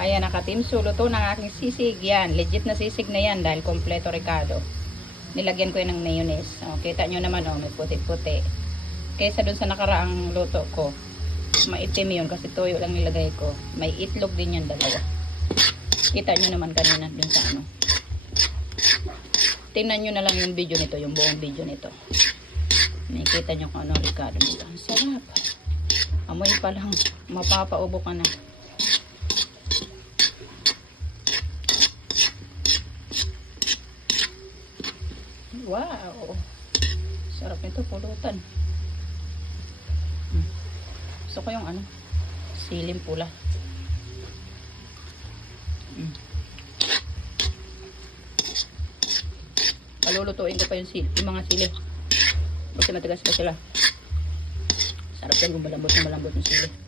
Ayan, nakatimso. Luto ng aking sisig. Yan, legit na sisig na yan dahil kompleto Ricardo. Nilagyan ko yan ng mayonnaise. O, kita nyo naman, o, may puti-puti. Kaysa dun sa nakaraang luto ko, maitim yun kasi toyo lang nilagay ko. May itlog din yan, dalawa. Kita nyo naman kanina dun sa ano. Tingnan nyo na lang yung video nito, yung buong video nito. Nakikita nyo kung ano Ricardo nito. Ang sarap. Amoy pa lang, mapapaubo ka na. Wow! Sarap nito, pulutan. Gusto ko yung ano, silim pula. Palulutuin ko pa yung mga sili. Kasi matigas pa sila. Sarap yan kung malambot na malambot yung sili.